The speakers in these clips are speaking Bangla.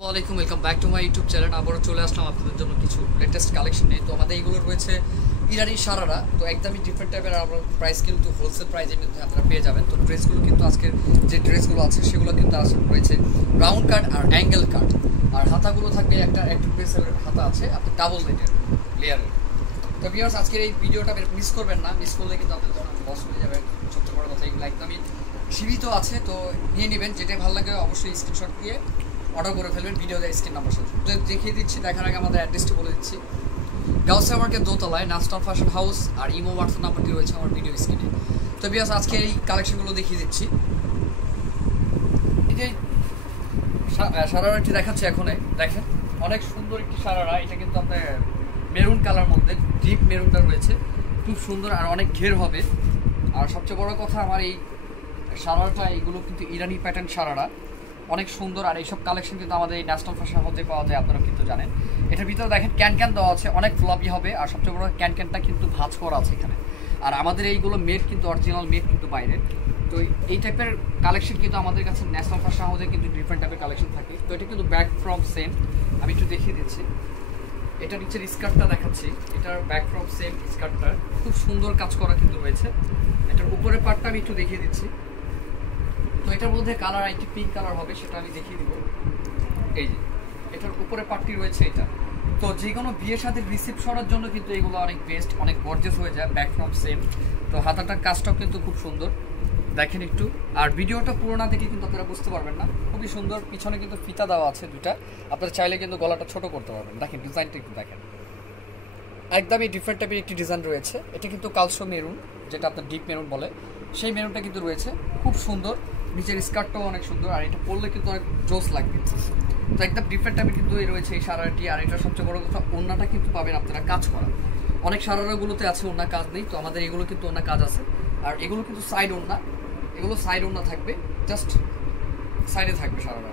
ওয়ালাইকুম welcome back to my YouTube channel. আবারও চলে আসলাম আপনাদের জন্য কিছু লেটেস্ট কালেকশন নিয়ে। তো আমাদের এইগুলো রয়েছে ইরানি সারারা, তো একদমই ডিফারেন্ট টাইপের। আমরা প্রাইস কিন্তু হোলসেল প্রাইসের মধ্যে আপনারা পেয়ে যাবেন। তো ড্রেসগুলো কিন্তু আজকের যে ড্রেসগুলো আছে সেগুলো কিন্তু রয়েছে রাউন্ড কাট আর অ্যাঙ্গেল কাট, আর হাতাগুলো থাকবে একটা ড্রেসের হাতা আছে আপনার ডাবল লেয়ারের। তো ভিউয়ার্স, আজকের এই ভিডিওটা মিস করবেন না, মিস করলে কিন্তু আপনাদের জন্য লস হয়ে যাবে। সবচেয়ে বড় কথা, এগুলো একদমই সীমিত আছে, তো নিয়ে নেবেন। যেটাই ভালো লাগে অবশ্যই স্ক্রিনশট দিয়ে অর্ডার করে ফেলবেন ভিডিওতে স্ক্রিন নাম্বার সাথে। তো দেখিয়ে দিচ্ছি, দেখার আগে আমাদের অ্যাড্রেসটি বলে দিচ্ছি। গাউসিয়া মার্কেট দোতলায় নাস্টার ফ্যাশন হাউস, আর ইমো হোয়াটসঅ্যাপ নাম্বারটি রয়েছে আমার ভিডিও স্ক্রিনে। তো ভিউয়ার্স, আজকে এই কালেকশনগুলো দেখিয়ে দিচ্ছি। এই যে সারারাটি দেখাচ্ছে এখন, দেখেন অনেক সুন্দর একটি সারারা। এটা কিন্তু আপনার মেরুন কালার মধ্যে ডিপ মেরুনটা রয়েছে, খুব সুন্দর আর অনেক ঘের হবে। আর সবচেয়ে বড় কথা, আমার এই সারারাটা এইগুলো কিন্তু ইরানি প্যাটার্ন সারারা, অনেক সুন্দর। আর এইসব কালেকশন কিন্তু আমাদের এই ন্যাশনাল ফ্যাশন হাউসে পাওয়া যায়, আপনারা কিন্তু জানেন। এটার ভিতরে দেখেন ক্যান দেওয়া আছে, অনেক ফ্লপি হবে। আর সবচেয়ে বড় ক্যানটা কিন্তু ভাঁজ করা আছে এখানে। আর আমাদের এইগুলো মেড কিন্তু অরিজিনাল মেড কিন্তু বাইরে। তো এই টাইপের কালেকশন কিন্তু আমাদের কাছে ন্যাশনাল ফ্যাশন হাউসে কিন্তু ডিফারেন্ট টাইপের কালেকশন থাকে। তো এটা কিন্তু ব্যাক ফ্রম সেম, আমি একটু দেখিয়ে দিচ্ছি। এটা নিচের স্কার্টটা দেখাচ্ছি, এটার ব্যাক ফ্রম সেম স্কার্টটা খুব সুন্দর কাজ করা কিন্তু রয়েছে। এটার উপরের পার্টটা আমি একটু দেখিয়ে দিচ্ছি। তো এটার মধ্যে কালার একটি পিঙ্ক কালার হবে, সেটা আমি দেখিয়ে দিব। এই যে এটার উপরে পার্টটি রয়েছে এটা। তো যে কোনো বিয়ের সাথে রিসেপশনের জন্য কিন্তু এগুলো অনেক বেস্ট, অনেক গর্জিয়াস হয়ে যায়। Back from same. তো হাতাটার কাজটাও কিন্তু খুব সুন্দর, দেখেন একটু। আর ভিডিওটা পুরো না দেখে কিন্তু আপনারা বুঝতে পারবেন না। খুবই সুন্দর, পিছনে কিন্তু ফিতা দেওয়া আছে দুটা, আপনারা চাইলে কিন্তু গলাটা ছোট করতে পারবেন। দেখেন ডিজাইনটা একটু দেখেন, একদমই ডিফারেন্ট টাইপের একটি ডিজাইন রয়েছে। এটা কিন্তু কালসো মেরুন, যেটা আপনার ডিপ মেরুন বলে, সেই মেরুনটা কিন্তু রয়েছে, খুব সুন্দর। নিচের স্কার্টটাও অনেক সুন্দর, আর এটা পরলে কিন্তু অনেক জোস লাগবে। তো একদম ডিফারেন্ট টাইপের কিন্তু এই রয়েছে এই সারারাটি। আর এটা সবচেয়ে বড় কথা, ওড়নাটা কিন্তু পাবেন আপনারা কাজ করা। অনেক সারারাগুলোতে আছে ওড়না কাজ নেই, তো আমাদের এগুলো কিন্তু ওড়না কাজ আছে। আর এগুলো কিন্তু সাইড ওড়না, এগুলো সাইড ওড়না থাকবে, জাস্ট সাইডে থাকবে সারারা।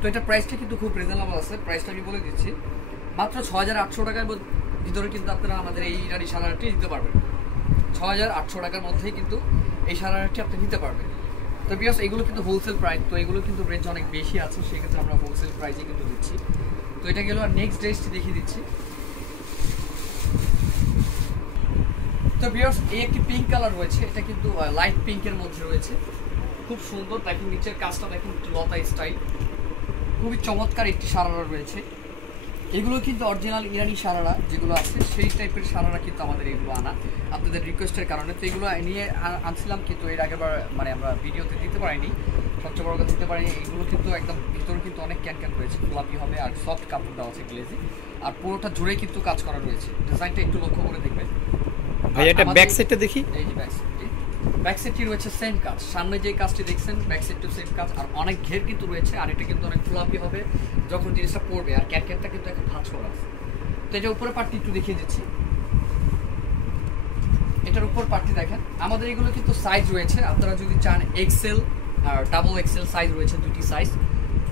তো এটার প্রাইসটা কিন্তু খুব রিজনেবল আছে, প্রাইসটা আমি বলে দিচ্ছি। মাত্র 6800 টাকার ভিতরে কিন্তু আপনারা আমাদের এই ইরানি সারারাটি নিতে পারবেন। 6800 টাকার মধ্যেই কিন্তু এই সারারাটি আপনি নিতে পারবেন। তো বিকজ এগুলো কিন্তু হোলসেল প্রাইস, তো এগুলো কিন্তু রেঞ্জ অনেক বেশি আছে, সেক্ষেত্রে আমরা হোলসেল প্রাইসে কিন্তু দিচ্ছি। তো এটা গেল। আর নেক্সট ড্রেসটি দেখিয়ে দিচ্ছি। তো বিকজ এই একটি পিঙ্ক কালার রয়েছে, এটা কিন্তু লাইট পিঙ্কের মধ্যে রয়েছে, খুব সুন্দর। দেখেন নিচের কাজটা দেখেন, লতা স্টাইল, খুবই চমৎকার একটি সারারা রয়েছে। এগুলো কিন্তু অরিজিনাল ইরানি সারারা যেগুলো আছে, সেই টাইপের সারারা কিন্তু আমাদের এগুলো আনা আপনাদের রিকোয়েস্টের কারণে। তো এগুলো নিয়ে আনছিলাম, কিন্তু এর আগেবার মানে আমরা ভিডিওতে দিতে পারিনি, সবচেয়ে বড় কথা দিতে পারিনি। এগুলো কিন্তু একদম ভিতরে কিন্তু অনেক ক্যান রয়েছে, ফ্লাপি হবে। আর সফট কাপড় দেওয়া আছে গ্লেজি, আর পুরোটা জুড়ে কিন্তু কাজ করা রয়েছে। ডিজাইনটা একটু লক্ষ্য করে দেখবেন ভাই। এটা ব্যাক সাইডটা দেখি, এই যে ব্যাক সাইডটি রয়েছে সেম কাজ, সামনে যে কাজটি দেখছেন ব্যাক সাইডটিও সেম কাজ। আর অনেক ঘের কিন্তু রয়েছে, আর এটা কিন্তু অনেক ফ্লাপি হবে যখন জিনিসটা পড়বে। আর ক্যানটা কিন্তু একটা ভাঁজ করা আছে। তো এটা উপরে পার্টটি একটু দেখিয়ে দিচ্ছি। এটার উপর পার্টটি দেখেন। আমাদের এগুলো কিন্তু সাইজ রয়েছে, আপনারা যদি চান এক্সেল আর ডাবল এক্সেল সাইজ রয়েছে, দুটি সাইজ,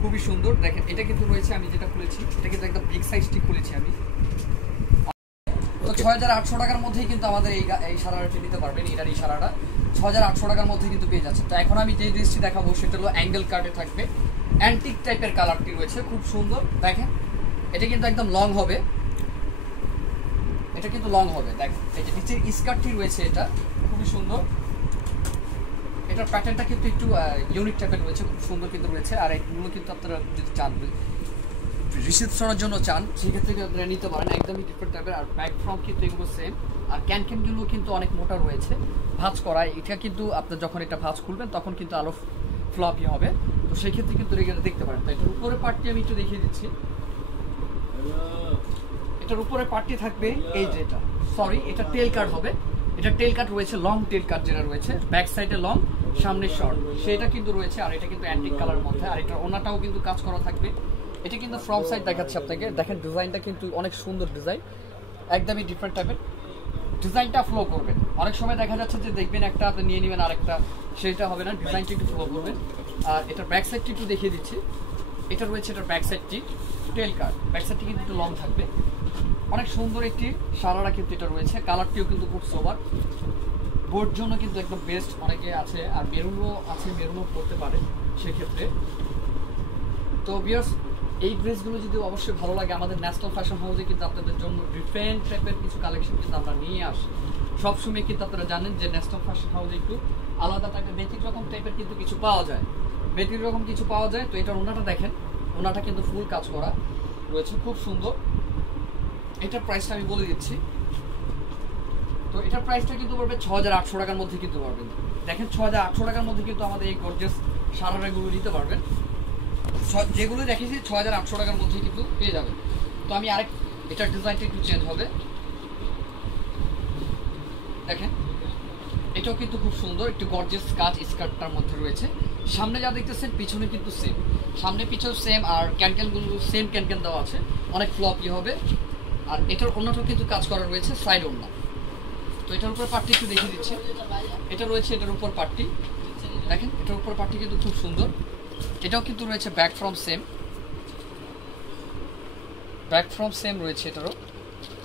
খুবই সুন্দর। দেখেন এটা কিন্তু রয়েছে, আমি যেটা খুলেছি এটা কিন্তু একদম বিগ সাইজটি খুলেছি আমি। তো 6800 টাকার মধ্যেই কিন্তু আমাদের এই সারারাটি নিতে পারবেন। এটার এই সারাটা 6800 টাকার মধ্যে কিন্তু পেয়ে যাচ্ছে। তো এখন আমি যে ড্রেসটি দেখাবো সেটা হলো অ্যাঙ্গেল কাটে থাকবে, অ্যান্টিক টাইপের কালারটি রয়েছে, খুব সুন্দর। দেখেন এটা কিন্তু একদম লং হবে, এটা কিন্তু লং হবে। দেখেন এই যে নিচের স্কার্টটি রয়েছে, এটা খুবই সুন্দর। এটার প্যাটার্নটা কিন্তু একটু ইউনিক টাইপের রয়েছে, খুব সুন্দর কিন্তু রয়েছে। আর এগুলো কিন্তু আপনারা যদি চান রিসেপশনের জন্য চান, সেক্ষেত্রে আপনারা নিতে পারেন, একদমই ডিফারেন্ট টাইপের। আর ব্যাক ফ্রম কিন্তু এগুলো সেম। আর ক্যানগুলো কিন্তু অনেক মোটা রয়েছে, ভাঁজ করা। এটা কিন্তু আপনার যখন এটা ভাঁজ খুলবেন তখন কিন্তু আলো ফ্লপি হবে, তো সেই ক্ষেত্রে কিন্তু রেগুলার দেখতে পারেন। তো এটার উপরে পার্টটি আমি একটু দেখিয়ে দিচ্ছি। এটার উপরে পার্টটি থাকবে এই যে, এটা সরি এটা টেল কাট হবে। এটা টেল কাট রয়েছে, লং টেল কাট যেটা রয়েছে, ব্যাক সাইডে লং, সামনে শর্ট, সেটা কিন্তু রয়েছে। আর এটা কিন্তু অ্যান্টিক কালারের মধ্যে। আর এটার ওনাটাও কিন্তু কাজ করা থাকবে। এটা কিন্তু ফ্রন্ট সাইড দেখাচ্ছে আপনাকে, দেখেন ডিজাইনটা কিন্তু অনেক সুন্দর ডিজাইন, একদমই ডিফারেন্ট টাইপের ডিজাইনটা ফ্লো করবেন। অনেক সময় দেখা যাচ্ছে যে দেখবেন একটা আপনি নিয়ে নেবেন আরেকটা, সেটা হবে না, ডিজাইনটা একটু ফ্লো করবেন। আর এটার ব্যাক সাইডটি একটু দেখিয়ে দিচ্ছি। এটা রয়েছে এটার ব্যাক সাইডটি টেল কাট, ব্যাক সাইডটি কিন্তু একটু লং থাকবে, অনেক সুন্দর একটি সারারা কিন্তু এটা রয়েছে। কালারটিও কিন্তু খুব সোবার, বোর্ড জন্য কিন্তু একদম বেস্ট। অনেকে আছে, আর মেরুনও আছে, মেরুনও পড়তে পারে সেক্ষেত্রে। তো ভিউয়ার্স, এই ড্রেসগুলো যদি অবশ্যই ভালো লাগে, আমাদের ন্যাশনাল ফ্যাশন হাউসে কিন্তু আপনাদের জন্য ডিফারেন্ট টাইপের কিছু কালেকশন কিন্তু আমরা নিয়ে আসি। সবসময় কিন্তু আপনারা জানেন যে ন্যাশনাল ফ্যাশন হাউসে একটু আলাদা টাইপের ব্যতিক্রম টাইপের কিন্তু কিছু পাওয়া যায়, ব্যতিক্রম কিছু পাওয়া যায়। তো এটার ওনাটা দেখেন, ওনাটা কিন্তু ফুল কাজ করা রয়েছে, খুব সুন্দর। এটার প্রাইসটা আমি বলে দিচ্ছি। তো এটার প্রাইসটা কিন্তু পড়বে 6800 টাকার মধ্যে কিন্তু পারবেন। দেখেন 6800 টাকার মধ্যে কিন্তু আমাদের এই গর্জিয়াস সারারাগুলো নিতে পারবেন। যেগুলো দেখেছি 6800 টাকার মধ্যে কিন্তু পেয়ে যাবেন। তো আমি আরেক, এটার ডিজাইনটা একটু চেঞ্জ হবে, দেখেন এটাও কিন্তু খুব সুন্দর, একটু গর্জিয়াস কাজ স্কার্টটার মধ্যে রয়েছে। সামনে যা দেখতেছেন পিছনে কিন্তু সেম, সামনে পিছনে সেম, আর ক্যানক্যানগুলো সেম ক্যানক্যান দেওয়া আছে, অনেক ফ্লপি হবে। আর এটার অন্যটাও কিন্তু কাজ করা রয়েছে, সাইড ওড়না। তো এটার উপর পাট্টি একটু দেখিয়ে দিচ্ছি, এটা রয়েছে এটার উপর পাট্টি, দেখেন এটার উপর পাট্টি কিন্তু খুব সুন্দর। এটাও কিন্তু রয়েছে back from same, back from same রয়েছে এটারও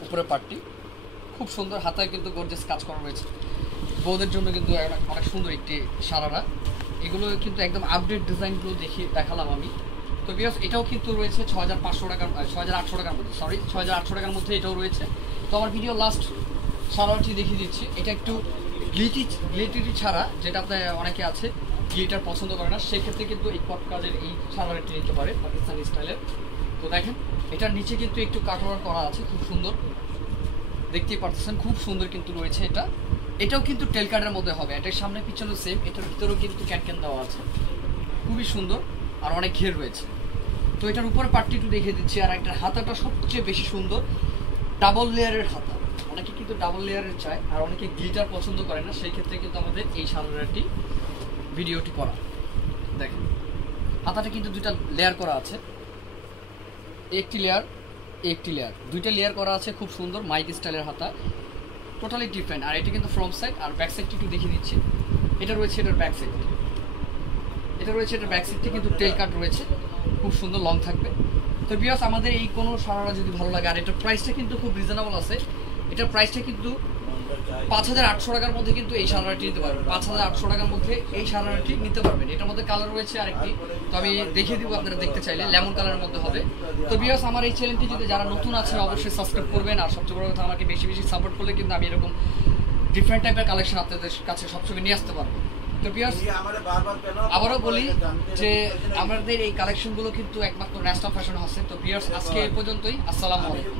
উপরে পাট্টি, খুব সুন্দর। হাতায় কিন্তু গর্জিয়াস কাজ করা রয়েছে, বউদের জন্য কিন্তু অনেক সুন্দর একটি সারারা। এগুলো কিন্তু একদম আপডেট ডিজাইনগুলো দেখালাম আমি। তো বিকজ এটাও কিন্তু রয়েছে 6500 টাকার, 6800 টাকার মধ্যে, সরি 6800 টাকার মধ্যে এটাও রয়েছে। তো আমার ভিডিও লাস্ট সালোয়ারটি দেখিয়ে দিচ্ছি। এটা একটু গ্লিটারি ছাড়া, যেটা আপনার অনেকে আছে গ্লিটার পছন্দ করে না, সেক্ষেত্রে কিন্তু এই কট কাজের এই সালোয়ারটি নিতে পারে পাকিস্তানি স্টাইলের। তো দেখেন এটার নিচে কিন্তু একটু কাটওয়ার্ক করা আছে, খুব সুন্দর, দেখতেই পারতেছেন খুব সুন্দর কিন্তু রয়েছে এটা। এটাও কিন্তু টেল কাটের মধ্যে হবে, এটার সামনে পিছনে সেম, এটার ভিতরেও কিন্তু ক্যানক্যান দেওয়া আছে, খুবই সুন্দর আর অনেক ঘের রয়েছে। তো এটার উপরে পাট্টি একটু দেখিয়ে দিচ্ছি। আর এটার হাতাটা সবচেয়ে বেশি সুন্দর, ডাবল লেয়ারের হাতা। অনেকে কিন্তু ডাবল লেয়ারের চায়, আর অনেকে গ্লিটার পছন্দ করে না, সেই ক্ষেত্রে কিন্তু আমাদের এই সালোয়ারটি ভিডিওটি করা। দেখেন হাতাটা কিন্তু দুইটা লেয়ার করা আছে, একটি লেয়ার একটি লেয়ার, দুইটা লেয়ার করা আছে, খুব সুন্দর মাইক স্টাইলের হাতা, টোটালি ডিফারেন্ট। আর এটা কিন্তু ফ্রন্ট সাইড, আর ব্যাক সাইডটি একটু দেখিয়ে দিচ্ছি। এটা রয়েছে এটার ব্যাক সাইড, এটা রয়েছে এটার ব্যাক সাইডটি কিন্তু টেল কাট রয়েছে, খুব সুন্দর লং থাকবে। তো বিকজ আমাদের এই কোনো সারারা যদি ভালো লাগে, আর এটার প্রাইসটা কিন্তু খুব রিজনেবল আছে। এটার প্রাইসটা কিন্তু 5800 টাকার মধ্যে কিন্তু এই সারারাটি নিতে পারবেন, 5800 টাকার মধ্যে এই সারারাটি নিতে পারবেন। এটার মধ্যে কালার রয়েছে আরেকটি, তো আমি দেখিয়ে দিব আপনারা দেখতে চাইলে, লেমন কালারের মধ্যে হবে। তো বিকজ আমার এই চ্যানেলটি যদি যারা নতুন আছে অবশ্যই সাবস্ক্রাইব করবেন, আর সবচেয়ে বড় কথা আমাকে বেশি বেশি সাপোর্ট করলে কিন্তু আমি এরকম ডিফারেন্ট টাইপের কালেকশন আপনাদের কাছে সবসময় নিয়ে আসতে পারবো। তো বিকজ আবারও বলি যে আমাদের এই কালেকশনগুলো কিন্তু একমাত্র ন্যাশনাল ফ্যাশন হাউসে। তো বিকজ আজকে এই পর্যন্তই, আসসালামু আলাইকুম।